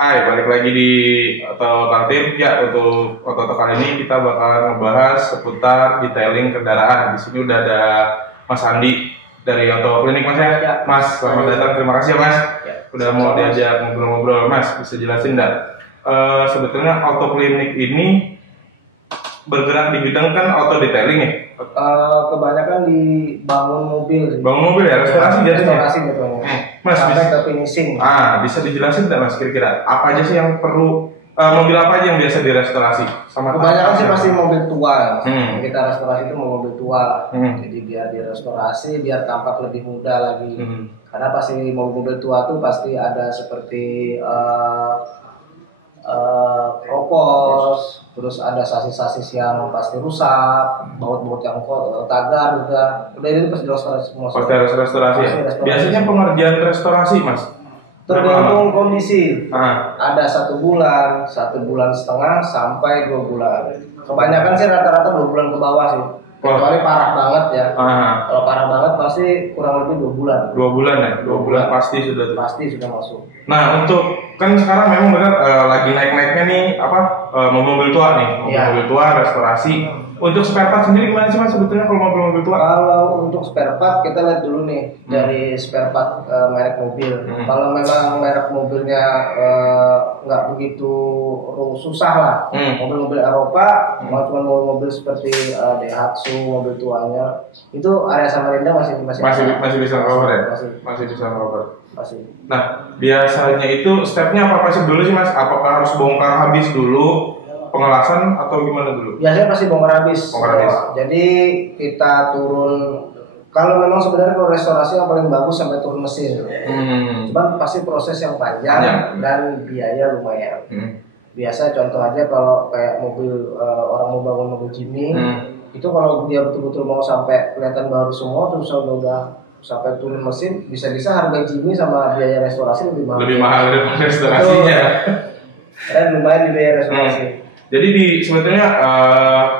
Hai, balik lagi di Oto Kaltim. Ya, untuk Oto kali ini kita bakal ngebahas seputar detailing kendaraan. Di sini udah ada Mas Andi dari Oto Klinik, Mas ya. Ya. Mas, selamat datang. Terima kasih ya, Mas. Ya. Udah mau diajak ngobrol-ngobrol, Mas. Bisa jelasin nggak? Sebetulnya Oto Klinik ini bergerak di bidang kan auto detailing ya? Kebanyakan di bangun mobil. Bangun mobil ya, restorasi jadinya. Restorasi betulnya. Mas, sampai bisa, ke finishing. bisa dijelasin nggak Mas kira-kira apa aja sih yang perlu, mobil apa aja yang biasa direstorasi? Sama Kebanyakan sih pasti mobil tua. Hmm. Kita restorasi itu mobil tua. Hmm. Jadi biar direstorasi, biar tampak lebih muda lagi. Hmm. Karena pasti mobil tua tuh pasti ada seperti kropos, terus ada sasis-sasis yang pasti rusak, baut-baut yang tagar juga. Udah itu pasti restorasi semua. Pasti harus restorasi ya? Biasanya pengerjaan restorasi, Mas? Tergantung kondisi. Ada 1 bulan, 1,5 bulan sampai 2 bulan. Kebanyakan sih rata-rata 2 bulan ke bawah sih. Kecuali parah banget ya. Kalau parah banget pasti kurang lebih 2 bulan. 2 bulan ya? 2 bulan pasti sudah. Pasti sudah masuk. Nah, untuk kan sekarang memang benar lagi naik-naiknya nih mobil tua nih, mobil tua restorasi. Untuk spare part sendiri gimana sih Mas sebetulnya kalau mobil tua? Kalau untuk spare part kita lihat dulu nih dari spare part merek mobil. Kalau memang merek mobilnya nggak begitu susah lah, mobil-mobil Eropa, cuma mobil seperti Daihatsu, mobil tuanya itu area Samarinda masih bisa cover ya? Masih bisa cover. Nah, biasanya itu stepnya apa sih dulu sih Mas? Apakah harus bongkar habis dulu? Pengelasan atau gimana dulu? Biasanya pasti bongkar habis. Jadi kita turun. Kalau memang sebenarnya kalau restorasi yang paling bagus sampai turun mesin. Cuman pasti proses yang panjang dan biaya lumayan. Biasa contoh aja kalau kayak mobil orang mau bangun mobil Jimny, itu kalau dia betul-betul mau sampai kelihatan baru semua terus udah sampai turun mesin, bisa-bisa harga Jimny sama biaya restorasi lebih mahal. Lebih mahal daripada restorasinya. Lumayan di biaya restorasi. Jadi sebetulnya,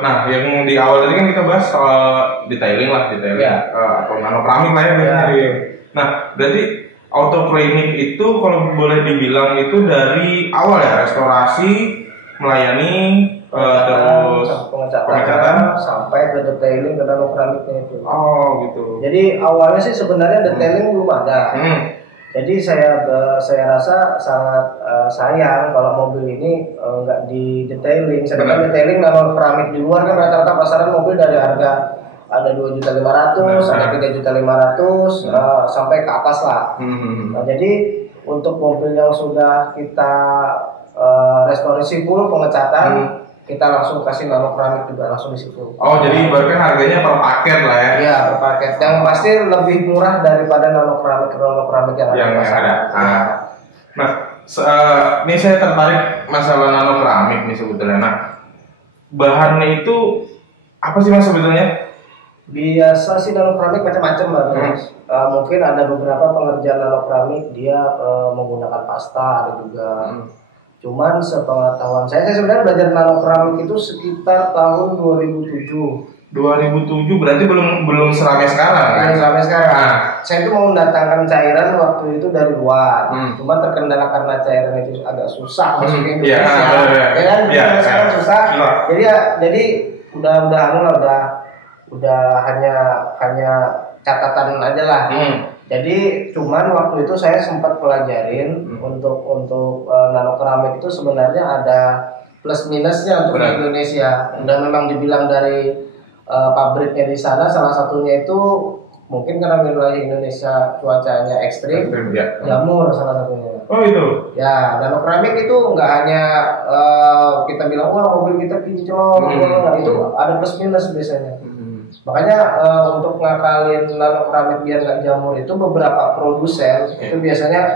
nah yang di awal tadi kan kita bahas soal detailing atau nanokeramik lah ya. Nah, berarti auto klinik itu kalau boleh dibilang itu dari awal ya, restorasi, melayani, terus pengecatan sampai ke detailing ke nanokeramiknya itu. Oh gitu. Jadi awalnya sih sebenarnya detailing belum ada. Jadi saya rasa sangat sayang kalau mobil ini nggak di detailing. Sedangkan detailing kalau keramik di luar kan rata-rata pasaran mobil dari harga ada 2.500.000, ada 3.500.000 sampai ke atas lah. Nah, jadi untuk mobil yang sudah kita restorasi full pengecatan, kita langsung kasih nanokeramik juga langsung di situ. Oh, jadi ibaratnya harganya per paket lah ya? Iya, per paket. Yang pasti lebih murah daripada nanokeramik yang ada. Nah, ini saya tertarik masalah nanokeramik nih sebetulnya. Nah, bahannya itu apa sih Mas sebetulnya? Biasa sih nanokeramik macam-macam Mas. Mungkin ada beberapa pengerjaan nanokeramik dia menggunakan pasta, ada juga. Cuman sepengetahuan saya sebenarnya belajar nanokeramik itu sekitar tahun 2007. 2007 berarti belum seramai sekarang kan? Belum seramai sekarang. Saya itu mau mendatangkan cairan waktu itu dari luar. Cuma terkendala karena cairan itu agak susah masuk ke Indonesia. Sekarang susah. Jadi udah hanya catatan aja lah. Jadi cuman waktu itu saya sempat pelajarin untuk nanokeramik itu sebenarnya ada plus minusnya untuk di Indonesia. Udah memang dibilang dari pabriknya di sana, salah satunya itu mungkin karena wilayah Indonesia cuacanya ekstrim, jamur salah satunya. Oh itu? Ya, nanokeramik itu nggak hanya kita bilang wah mobil kita kinclong, itu ada plus minus biasanya. Makanya untuk ngakalin nanokeramik biar nggak jamur itu beberapa produsen itu biasanya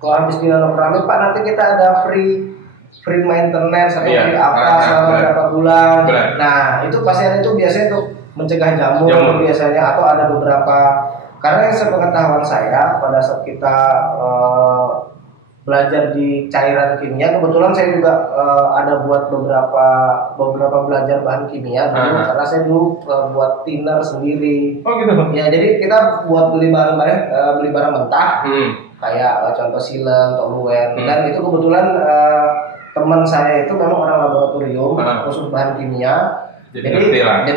kalau habis di nanokeramik Pak nanti kita ada free maintenance atau free selama beberapa bulan. Nah itu pasien itu biasanya untuk mencegah jamur biasanya atau ada beberapa karena yang sepengetahuan saya pada saat kita belajar di cairan kimia. Kebetulan saya juga ada buat beberapa belajar bahan kimia dulu, karena saya dulu buat thinner sendiri. Oh gitu. Ya, jadi kita buat beli barang mentah, kayak contoh silen, toluen, dan itu kebetulan teman saya itu memang orang laboratorium khusus bahan kimia. Jadi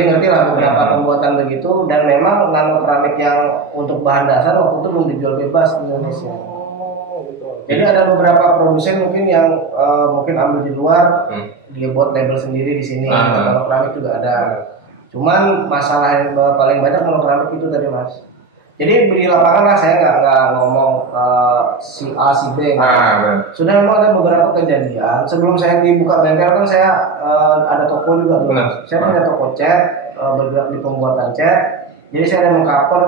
ngerti lah beberapa pembuatan begitu, dan memang nanokeramik yang untuk bahan dasar waktu itu belum dijual bebas di Indonesia. Jadi ada beberapa produsen mungkin yang mungkin ambil di luar, dia buat label sendiri di sini. Nanokeramik juga ada. Cuman masalah yang paling banyak nanokeramik itu tadi Mas. Jadi di lapangan lah saya nggak ngomong si A si B. Sudah memang ada beberapa kejadian. Sebelum saya dibuka bengkel kan saya ada toko juga dulu. Saya punya toko cat, bergerak di pembuatan cat. Jadi saya ada mengcover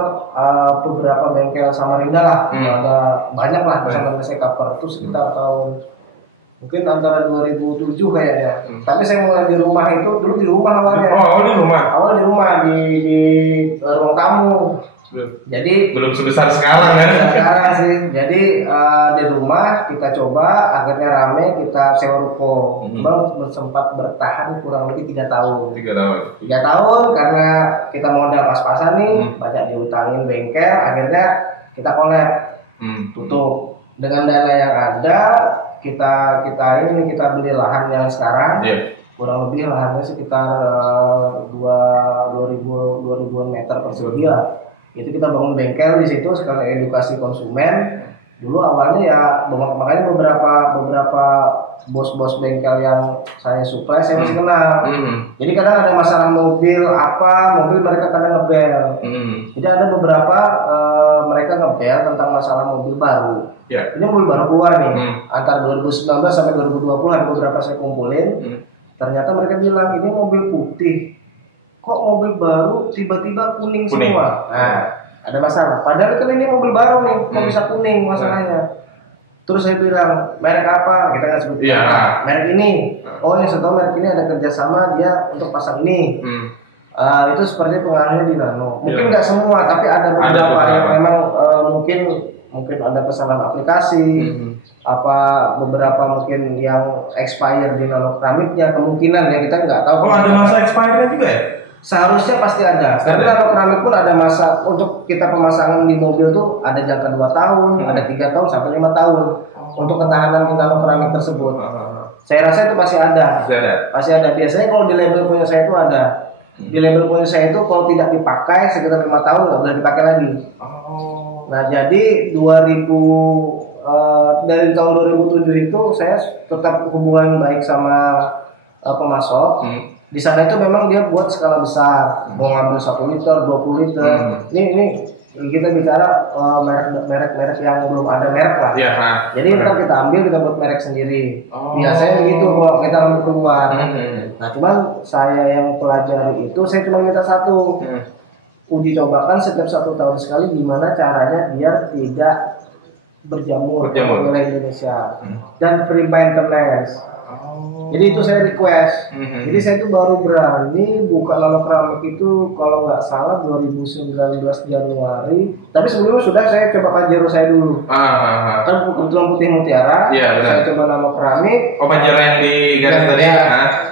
beberapa bengkel Samarinda lah. Ada banyak lah bersama saya cover itu sekitar tahun mungkin antara 2007 kayaknya. Tapi saya mulai di rumah itu dulu di rumah awalnya. Awal di rumah di ruang tamu. Jadi belum sebesar sekarang kan? Sekarang sih. Jadi di rumah kita coba, akhirnya rame kita sewa ruko. Bang sempat bertahan kurang lebih 3 tahun. 3 tahun karena kita modal pas-pasan nih, banyak diutangin bengkel, akhirnya kita collab, tutup. Dengan dana yang ada, kita beli lahan yang sekarang. Kurang lebih lahannya sekitar 2000-an meter persegi lah. Itu kita bangun bengkel di situ sekalian edukasi konsumen. Dulu awalnya ya makanya beberapa bos-bos bengkel yang saya supply saya masih kenal. Jadi kadang ada masalah mobil mereka kadang ngebel. Jadi ada beberapa mereka ngebel tentang masalah mobil baru. Ini mobil baru keluar nih antara 2019 sampai 2020 beberapa saya kumpulin. Ternyata mereka bilang ini mobil putih. Kok mobil baru tiba-tiba kuning semua? Nah, ada masalah. Padahal kan ini mobil baru nih, kok bisa kuning masalahnya? Terus saya bilang, merek apa? Kita nggak sebut merek ini. Oh, yang saya tahu merek ini ada kerjasama dia untuk pasang ini. Itu seperti pengaruhnya di nano. Mungkin nggak semua, tapi ada beberapa yang memang mungkin ada kesalahan aplikasi. Beberapa mungkin yang expire di nanokeramiknya, kemungkinan ya kita nggak tahu. Oh, ada masa expire juga ya? Seharusnya pasti ada. Karena nanokeramik pun ada masa untuk kita pemasangan di mobil tuh ada jangka 2 tahun, ada 3 tahun sampai 5 tahun untuk ketahanan di nanokeramik tersebut. Saya rasa itu pasti ada. Pasti ada. Biasanya kalau di label punya saya itu ada. Di label punya saya itu kalau tidak dipakai sekitar 5 tahun nggak boleh dipakai lagi. Nah, jadi dari tahun 2007 itu saya tetap hubungan baik sama pemasok. Di sana itu memang dia buat skala besar, mau ngambil 1 liter, 20 liter. Ini kita bicara merek-merek yang belum ada merek lah. Jadi ntar kita ambil, kita buat merek sendiri. Biasanya begitu kalau kita ambil keluar. Nah, cuman saya yang pelajari itu saya cuma minta satu, uji cobakan setiap 1 tahun sekali gimana caranya biar tidak berjamur di wilayah Indonesia dan free maintenance. Jadi itu saya request. Jadi saya itu baru berani buka nanokeramik itu kalau nggak salah 2019 Januari. Tapi sebelumnya sudah saya coba Pajero saya dulu. Kan kebetulan putih mutiara. Saya coba nanokeramik. Pajero yang di garis tadi.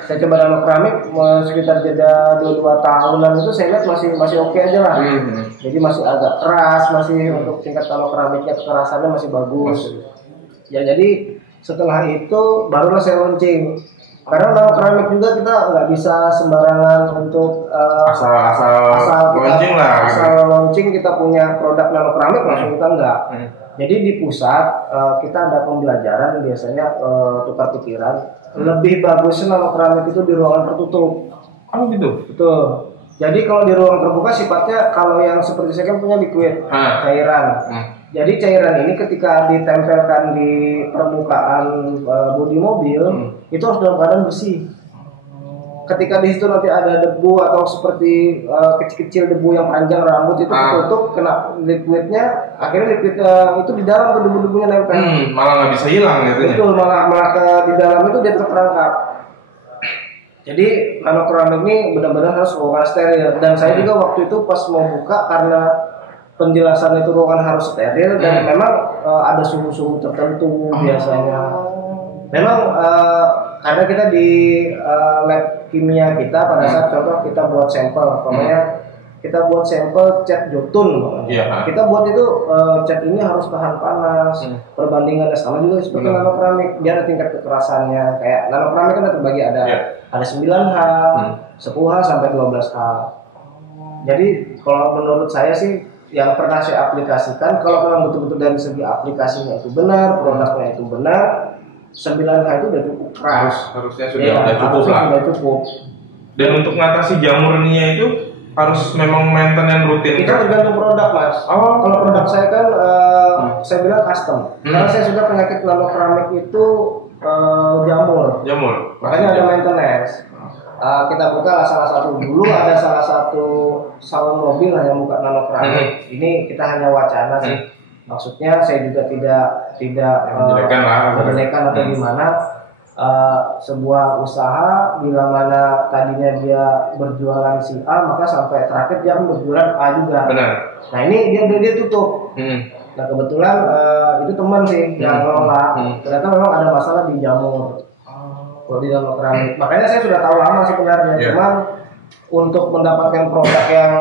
Saya coba nanokeramik sekitar jeda 2 tahunan itu saya lihat masih oke aja lah. Jadi masih agak keras, masih untuk tingkat nanokeramiknya kekerasannya masih bagus. Ya jadi setelah itu barulah saya launching. Karena nanokeramik juga kita nggak bisa sembarangan untuk asal launching kita punya produk nanokeramik langsung kita enggak. Jadi di pusat kita ada pembelajaran biasanya tukar pikiran. Lebih bagusnya nanokeramik itu di ruangan tertutup. Oh gitu. Betul. Jadi kalau di ruang terbuka sifatnya kalau yang seperti saya kan punya liquid cairan. Jadi cairan ini ketika ditempelkan di permukaan bodi mobil itu harus dalam keadaan bersih. Ketika di situ nanti ada debu atau seperti kecil-kecil debu yang panjang rambut itu tertutup kena liquidnya, akhirnya liquid itu di dalam tuh debu-debunya nempel. Malah nggak bisa hilang gitu. Betul, malah di dalam itu dia terperangkap. Jadi nanokeramik ini benar-benar harus ruangan steril. Dan saya juga waktu itu pas mau buka karena penjelasan itu ruangan harus steril dan memang ada suhu-suhu tertentu biasanya. Memang karena kita di lab kimia kita pada saat contoh kita buat sampel, namanya kita buat sampel cat jotun, kita buat itu cat ini harus tahan panas, perbandingannya sama juga seperti nanokeramik, dia ada tingkat kekerasannya. Kayak nanokeramik kan terbagi ada 9H, 10H sampai 12H. Jadi kalau menurut saya sih yang pernah saya aplikasikan, kalau memang betul-betul dari segi aplikasinya itu benar, produknya itu benar, 9H itu udah cukup keras. Harusnya sudah cukup lah. Sudah cukup. Dan untuk mengatasi jamurnya itu harus memang maintenance rutin. Itu tergantung produk, Mas. Kalau produk saya kan saya bilang custom. Karena saya sudah penyakit nanokeramik itu jamur. Makanya ada maintenance. Kita buka salah satu dulu, ada salah satu salon mobil hanya buka nanokeramik. Ini kita hanya wacana sih. Maksudnya saya juga tidak menjelekan atau gimana. Sebuah usaha bila mana tadinya dia berjualan si A, maka sampai terakhir dia berjualan A juga. Benar. Nah ini dia tutup. Nah kebetulan itu teman sih yang ngelola. Ternyata memang ada masalah di jamur. Kalau di nanokeramik, makanya saya sudah tahu lama sebenarnya. Cuman untuk mendapatkan produk yang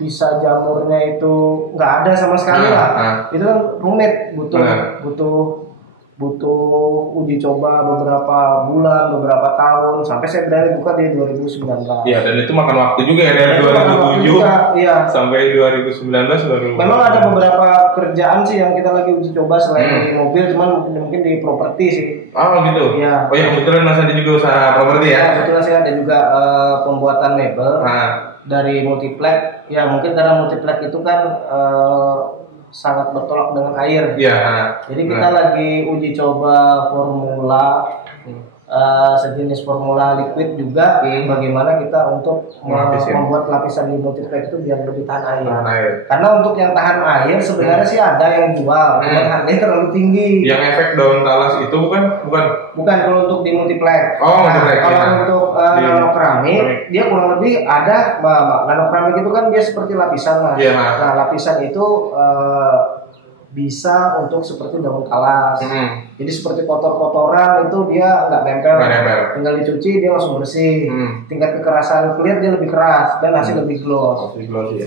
bisa jamurnya itu nggak ada sama sekali lah. Itu kan rumit, butuh uji coba beberapa bulan, beberapa tahun, sampai saya berani buka di 2019. Iya, dan itu makan waktu juga ya dari 2007 sampai 2019 baru. Memang ada beberapa kerjaan sih yang kita lagi uji coba selain di mobil, cuman mungkin di properti sih. Oh gitu. Iya. Oh ya kebetulan Mas ada juga usaha properti ya. Kebetulan saya ada juga pembuatan mebel dari multiplex. Ya mungkin karena multiplex itu kan sangat bertolak dengan air. Jadi kita lagi uji coba formula sejenis formula liquid juga, bagaimana kita untuk membuat lapisan di multiplex itu biar lebih tahan air. Karena untuk yang tahan air sebenarnya sih ada yang jual, cuman harganya terlalu tinggi. Yang efek daun talas itu bukan kalau untuk di multiplex. Multiplex. Kalau untuk nanokeramik dia kurang lebih ada, nanokeramik itu kan dia seperti lapisan Mas. Nah lapisan itu bisa untuk seperti daun talas. Jadi seperti kotor-kotoran itu dia nggak nempel. Tinggal dicuci dia langsung bersih. Tingkat kekerasan kulit dia lebih keras dan hasil lebih gloss.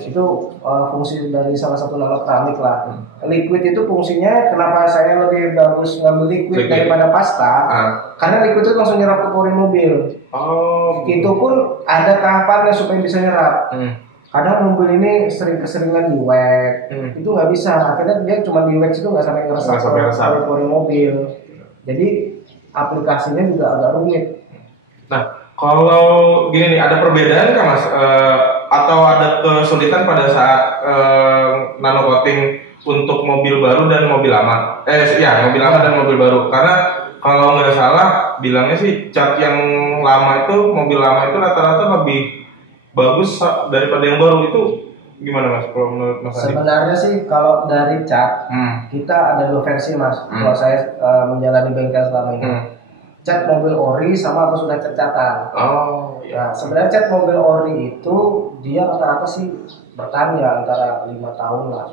Itu fungsi dari salah satu nanokeramik lah. Liquid itu fungsinya kenapa saya lebih bagus ngambil liquid daripada pasta? Karena liquid itu langsung nyerap ke pori mobil. Itu pun ada tahapannya supaya bisa nyerap. Kadang mobil ini keseringan di wax, itu nggak bisa. Akhirnya dia cuma di wax itu nggak sampai ngeresap ke pori mobil. Jadi aplikasinya juga agak rumit. Nah, kalau gini nih, ada perbedaan kan Mas? Atau ada kesulitan pada saat nano coating untuk mobil baru dan mobil lama? Mobil lama dan mobil baru. Karena kalau nggak salah bilangnya sih cat yang lama itu, mobil lama itu rata-rata lebih bagus daripada yang baru. Itu gimana Mas kalau menurut Mas Adi? Sebenarnya sih kalau dari cat kita ada dua versi Mas. Kalau saya menjalani bengkel selama ini, cat mobil ori sama apa sudah cat catan. Nah sebenarnya cat mobil ori itu dia rata-rata sih bertahan ya antara 5 tahun lah.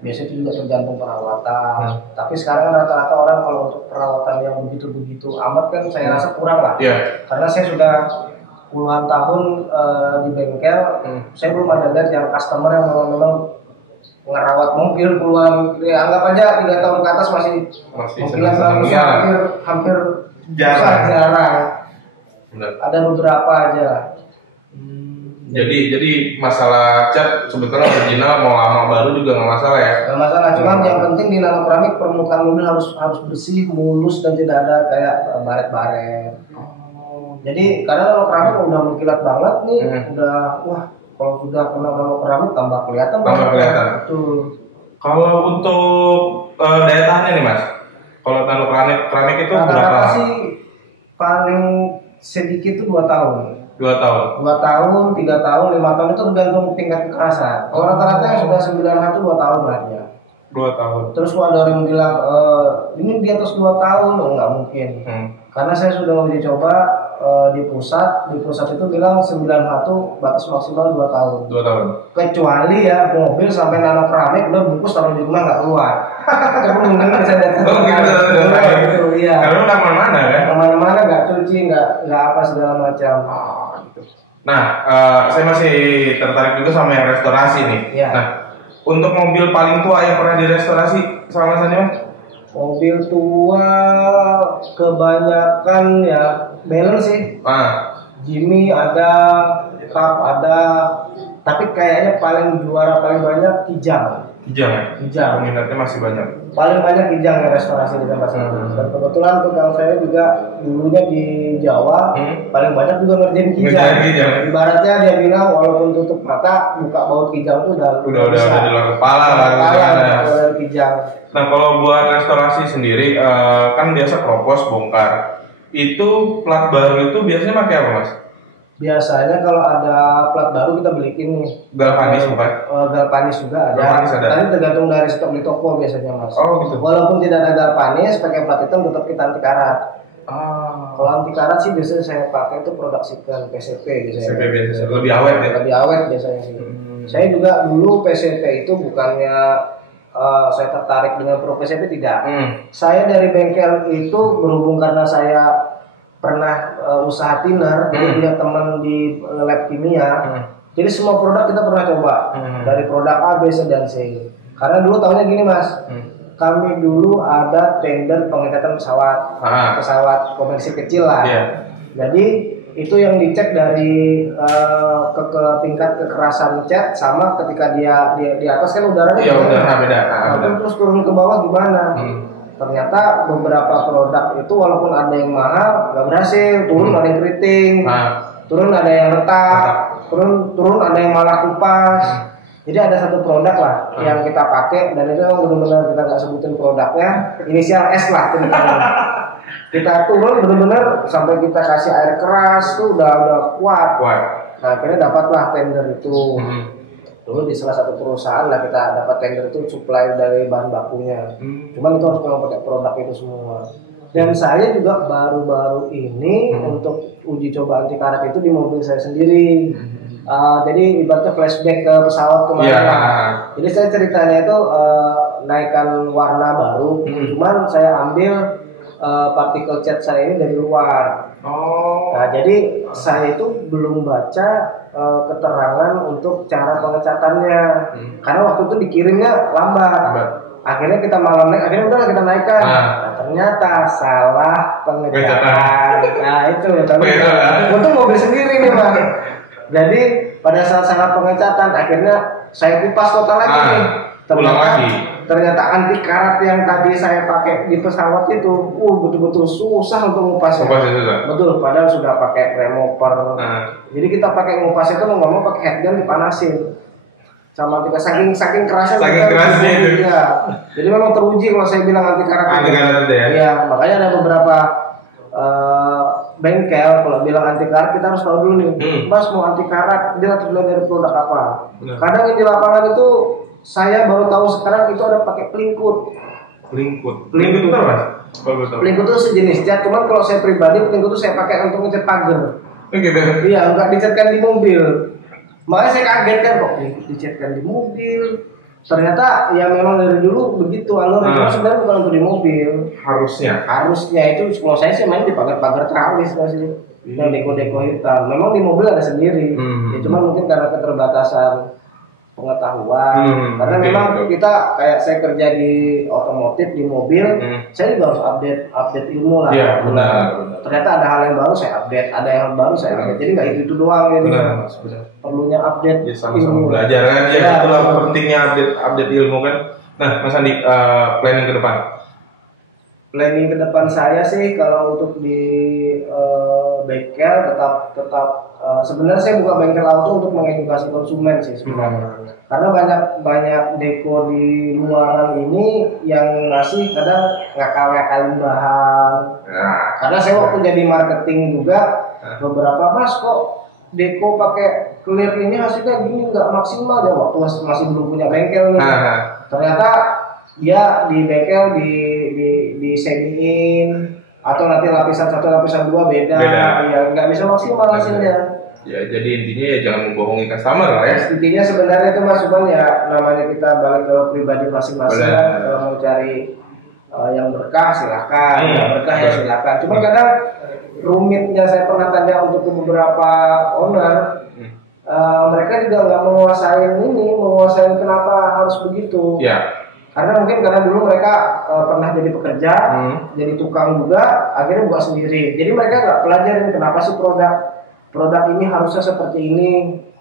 Biasanya itu juga tergantung perawatan. Tapi sekarang rata-rata orang kalau untuk perawatan yang begitu-begitu amat kan saya rasa kurang lah. Karena saya sudah puluhan tahun di bengkel, saya belum ada lihat yang customer yang memang ngerawat mobil puluhan, anggap aja 3 tahun ke atas masih mobilan bagus, hampir jarang. Ada beberapa aja. Jadi masalah cat sebetulnya original mau lama baru juga nggak masalah ya? Nggak masalah, cuman yang penting di nanokeramik permukaan mobil harus bersih, mulus dan tidak ada kayak baret-baret. Jadi karena nanokeramik udah mengkilat banget nih, udah kalau sudah kena nanokeramik tambah kelihatan. Betul. Kalau untuk daya tahannya nih Mas, kalau nanokeramik itu berapa? Sih paling sedikit itu 2 tahun. 2 tahun. 2 tahun, 3 tahun, 5 tahun itu tergantung tingkat kekerasan. Kalau rata-rata yang sudah 9 itu 2 tahun lah dia. 2 tahun. Terus kalau ada yang bilang ini di atas 2 tahun, nggak mungkin. Karena saya sudah uji coba di pusat itu bilang 91 batas maksimal 2 tahun. 2 tahun. Kecuali ya mobil sampai nano keramik udah bungkus taruh di rumah nggak keluar. Tapi mendengar saya datang. Oh gitu. Iya. Karena udah kemana-mana kan? Kemana-mana nggak cuci, nggak apa segala macam. Oh, gitu. Nah, saya masih tertarik juga sama yang restorasi nih. Ya. Nah, untuk mobil paling tua yang pernah direstorasi sama Mas Andi, Mas? Mobil tua kebanyakan ya balance sih. Jimmy ada, Cup ada, tapi kayaknya paling juara paling banyak Kijang. Kijang ya? Kijang. Peminatnya masih banyak. Paling banyak Kijang yang restorasi di tempat saya. Dan kebetulan tukang saya juga dulunya di Jawa, paling banyak juga ngerjain Kijang. Ibaratnya dia bilang walaupun tutup mata, buka baut Kijang itu udah ada di luar kepala lah. Kijang. Nah, kalau buat restorasi sendiri, kan biasa kropos bongkar. Itu plat baru itu biasanya pakai apa, Mas? Biasanya kalau ada plat baru kita beliin nih. Galvanis bukan? Galvanis juga ada. Galvanis ada. Tapi tergantung dari stok di toko biasanya, Mas. Oh gitu. Walaupun tidak ada galvanis, pakai plat hitam tetap kita anti karat. Kalau anti karat sih biasanya saya pakai itu produk Sikan PCP biasanya. PCP biasanya lebih awet ya. Lebih awet biasanya sih. Saya juga dulu PCP itu bukannya saya tertarik dengan Pro PCP tidak. Saya dari bengkel itu berhubung karena saya pernah usaha thinner, jadi punya teman di lab kimia. Jadi semua produk kita pernah coba dari produk A, B, C dan C. Karena dulu tahunya gini Mas, kami dulu ada tender pengecatan pesawat komersil kecil lah. Jadi itu yang dicek dari ke tingkat kekerasan cat sama ketika dia di atas kan udaranya beda. Terus turun ke bawah gimana? Ternyata beberapa produk itu walaupun ada yang mahal nggak berhasil, turun ada yang keriting, turun ada yang retak, turun ada yang malah kupas. Jadi ada satu produk lah yang kita pakai dan itu benar-benar kita nggak sebutin produknya, inisial S lah ceritanya. Kita turun benar-benar sampai kita kasih air keras tuh udah kuat. Nah akhirnya dapatlah tender itu. Dulu di salah satu perusahaan lah kita dapat tender itu supply dari bahan bakunya. Cuman itu harus memang pakai produk itu semua. Dan saya juga baru-baru ini untuk uji coba anti karat itu di mobil saya sendiri. Jadi ibaratnya flashback ke pesawat kemarin. Jadi saya ceritanya itu naikkan warna baru. Cuman saya ambil partikel cat saya ini dari luar. Nah, jadi saya itu belum baca keterangan untuk cara pengecatannya. Karena waktu itu dikirimnya lambat. Akhirnya kita malam naik, akhirnya udah kita naikkan. Nah, ternyata salah pengecatan. Nah, itu untuk mobil sendiri nih, Bang. Jadi pada saat pengecatan akhirnya saya kupas total lagi nih. Ternyata anti karat yang tadi saya pakai di pesawat itu, betul-betul susah untuk ngupasnya. Betul, padahal sudah pakai remover. Jadi kita pakai ngupas itu mau ngomong pakai headgun dipanasin. Sama anti karat saking kerasnya. Itu. Ya. Jadi memang teruji kalau saya bilang anti karat. Anti karat itu ya. Iya, makanya ada beberapa bengkel kalau bilang anti karat kita harus tahu dulu nih. Mas mau anti karat dia harus lihat dari produk apa. Kadang yang di lapangan itu saya baru tahu sekarang itu ada pakai pelingkut. Pelingkut apa Mas? Pelingkut itu sejenis cat, cuman kalau saya pribadi pelingkut itu saya pakai untuk ngecat pagar. Gitu. Iya, enggak dicatkan di mobil. Makanya saya kaget kan kok pelingkut dicatkan di mobil. Ternyata ya memang dari dulu begitu alurnya, sebenarnya bukan untuk di mobil. Harusnya itu kalau saya sih main di pagar-pagar tralis masih. Yang deko-deko hitam. Memang di mobil ada sendiri. Ya cuma mungkin karena keterbatasan pengetahuan. Karena memang kita kayak saya kerja di otomotif di mobil, saya juga harus update ilmu lah. Iya, benar. Ternyata ada hal yang baru saya update, ada yang baru saya update. Jadi nggak itu doang ini. Perlunya update sama-sama ilmu. Belajar kan ya, itulah pentingnya update ilmu kan. Nah, Mas Andi, planning ke depan. Planning ke depan saya sih kalau untuk di bengkel tetap sebenarnya saya buka bengkel auto untuk mengedukasi konsumen sih sebenarnya. Karena banyak deko di luaran ini yang ngasih kadang ngakal-ngakalin bahan. Karena saya waktu jadi marketing juga beberapa Mas kok deko pakai clear ini hasilnya gini nggak maksimal ya waktu masih belum punya bengkel nih. Ternyata dia di bengkel di semiin atau nanti lapisan 1 lapisan 2 beda. Ya nggak bisa maksimal hasilnya. Ya, jadi intinya ya jangan membohongi customer lah ya. Intinya sebenarnya itu Mas Subhan ya namanya kita balik ke pribadi masing-masing. Kalau mau cari yang berkah silahkan, yang berkah ya silahkan. Cuma kadang rumitnya saya pernah tanya untuk beberapa owner, mereka juga nggak menguasain kenapa harus begitu. Ya. Karena mungkin karena dulu mereka pernah jadi pekerja, jadi tukang juga, akhirnya buat sendiri. Jadi mereka nggak pelajarin kenapa sih produk ini harusnya seperti ini.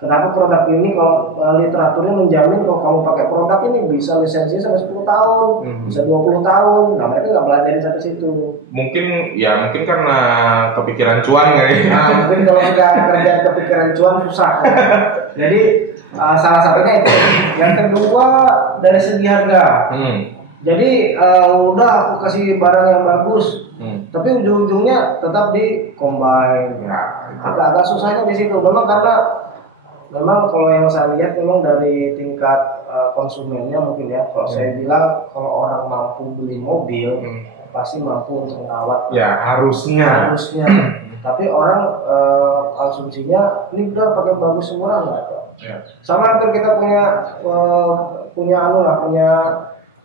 Kenapa produk ini kalau literaturnya menjamin kalau kamu pakai produk ini bisa lisensi sampai 10 tahun, bisa 20 tahun. Nah mereka nggak belajarin sampai situ. Mungkin karena kepikiran cuan kali. Nah mungkin kalau sudah kerja kepikiran cuan susah. Jadi salah satunya itu. Yang kedua dari segi harga. Jadi udah aku kasih barang yang bagus, tapi ujung-ujungnya tetap di combine. Agak-agak susahnya di situ. Memang kalau yang saya lihat memang dari tingkat konsumennya mungkin ya. Kalau saya bilang kalau orang mampu beli mobil, pasti mampu untuk merawat. Ya harusnya. Tapi orang konsumsinya ini udah pakai bagus semua nggak? Ya. Sama hampir kita punya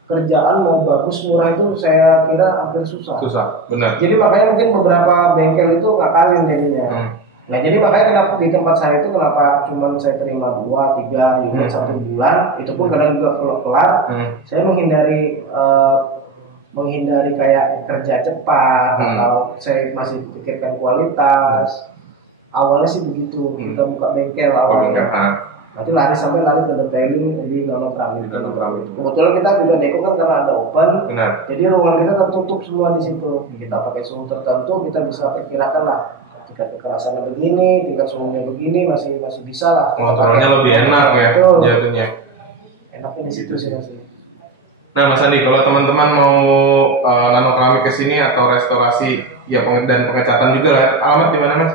kerjaan mau bagus murah itu saya kira hampir susah. Benar. Jadi makanya mungkin beberapa bengkel itu ngakalin jadinya. Nah jadi makanya kenapa di tempat saya itu kenapa cuma saya terima 2, 3 unit 1 bulan, itu pun kadang juga kelar. Saya menghindari kayak kerja cepat atau saya masih pikirkan kualitas. Awalnya sih begitu, kita buka bengkel awalnya. Nanti lari ke detailing di dalam keramik. Kebetulan kita juga deko kan karena ada open. Jadi ruangan kita tertutup semua di situ. Kita pakai suhu tertentu, kita bisa perkirakan lah tingkat kekerasannya begini, tingkat suhunya begini, masih bisa lah. Kontrolnya lebih enak ya jatuhnya. Enaknya di situ sih. Nah Mas Andi, kalau teman-teman mau nano keramik ke sini atau restorasi ya dan pengecatan juga lah, alamat di mana Mas?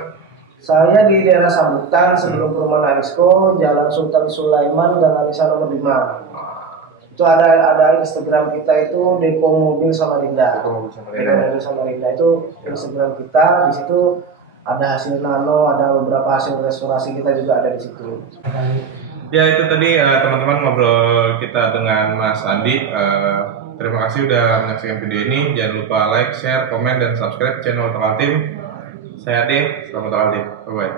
Saya di daerah Sambutan sebelum perumahan Arisco, Jalan Sultan Sulaiman dan Alisa nomor 5. Itu ada Instagram kita itu Deko Mobil Samarinda. Deko Mobil Samarinda itu Instagram kita. Di situ ada hasil nano, ada beberapa hasil restorasi kita juga ada di situ. Ya itu tadi teman-teman ngobrol kita dengan Mas Andi. Terima kasih udah menyaksikan video ini. Jangan lupa like, share, komen, dan subscribe channel Tokal Team. Saya Ade, selamat Tokal Team. Bye-bye.